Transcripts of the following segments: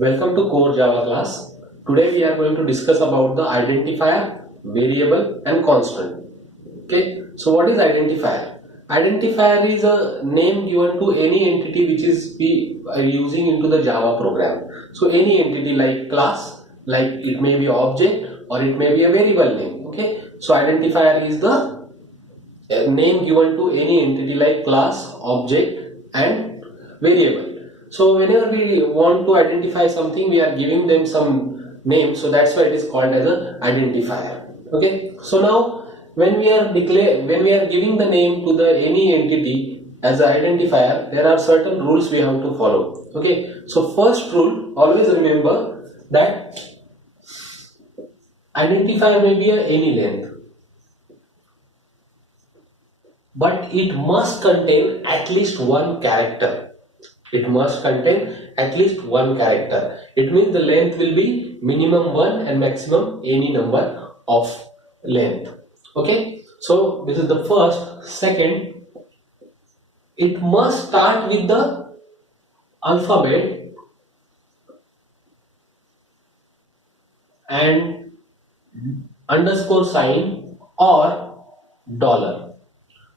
Welcome to Core Java class. Today we are going to discuss about the identifier, variable and constant. Okay, so what is identifier? Identifier is a name given to any entity which is we are using into the Java program. So any entity like class, like it may be object or it may be a variable name. Okay, so identifier is the name given to any entity like class, object and variable. So whenever we want to identify something, we are giving them some name, so that's why it is called as an identifier. Okay, so now when we are giving the name to the any entity as an identifier, there are certain rules we have to follow. Okay, so first rule, always remember that identifier may be any length, but it must contain at least one character. It must contain at least one character. It means the length will be minimum 1 and maximum any number of length. Okay, so this is the first. Second, it must start with the alphabet and underscore sign or dollar.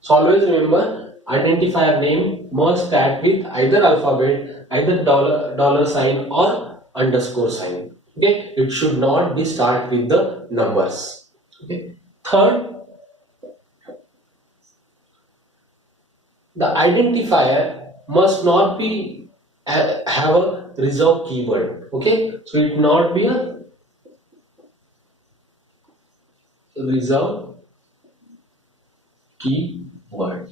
So always remember, identifier name must start with either alphabet, either dollar sign or underscore sign. Okay, it should not be start with the numbers. Okay. Third, the identifier must not be have a reserved keyword. Okay, so it not be a reserved keyword.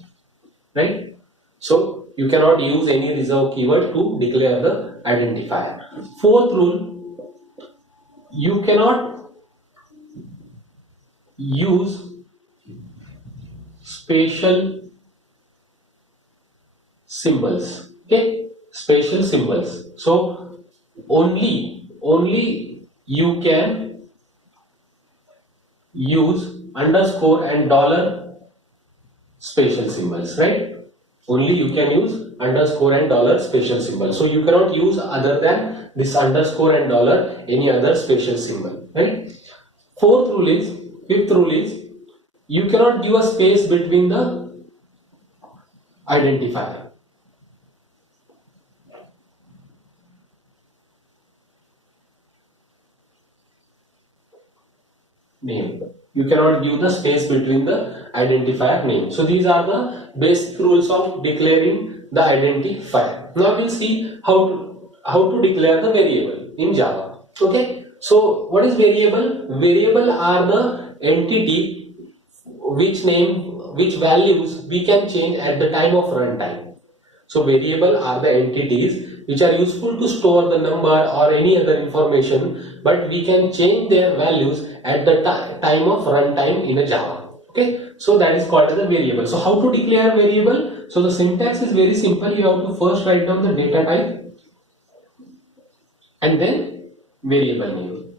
Right? So you cannot use any reserved keyword to declare the identifier. Fourth rule, you cannot use special symbols. Okay, special symbols. So only you can use underscore and dollar special symbols, right? Only you can use underscore and dollar special symbol. So you cannot use other than this underscore and dollar any other special symbol, right? Fifth rule is you cannot give a space between the identifier. Name. You cannot give the space between the identifier name. So these are the basic rules of declaring the identifier. Now we'll see how to declare the variable in Java. Okay. So what is variable? Variable are the entity which values we can change at the time of runtime. So variable are the entities which are useful to store the number or any other information, but we can change their values at the time of runtime in a Java. Okay, so that is called as a variable. So how to declare variable? So the syntax is very simple. You have to first write down the data type and then variable name.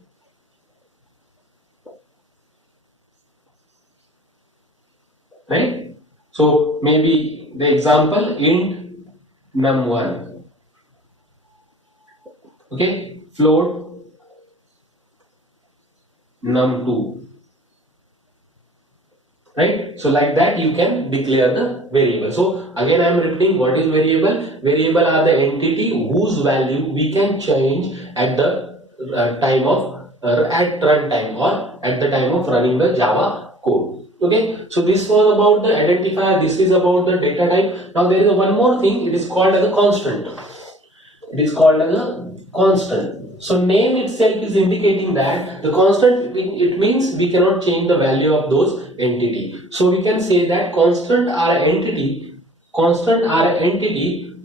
Right? So maybe the example int num1. Okay, float num2. Right? So like that you can declare the variable. So again I am repeating, what is variable? Variable are the entity whose value we can change at the time of at runtime or at the time of running the Java code. Okay, so this was about the identifier, this is about the data type. Now there is one more thing, it is called as a constant. It is called as a constant. So name itself is indicating that the constant, it means we cannot change the value of those entity. So we can say that constant are entity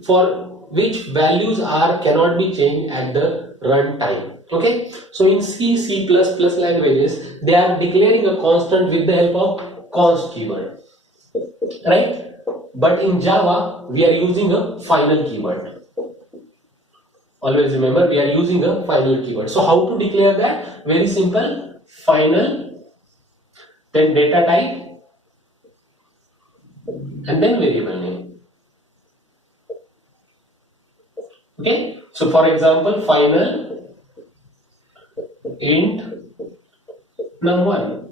for which values cannot be changed at the runtime. Okay, so in C++ languages, they are declaring a constant with the help of const keyword, right? But in Java, we are using a final keyword. Always remember, we are using a final keyword. So how to declare that? Very simple. Final, then data type, and then variable name. Okay, so for example, final int num1.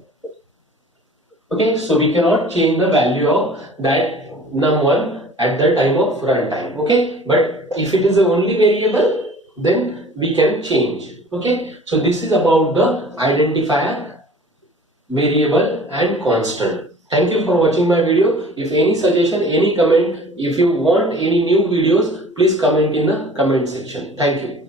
Okay, so we cannot change the value of that num1 at the time of runtime. Okay, but if it is the only variable, then we can change. Okay, so this is about the identifier, variable and constant. Thank you for watching my video. If any suggestion, any comment, if you want any new videos, please comment in the comment section. Thank you.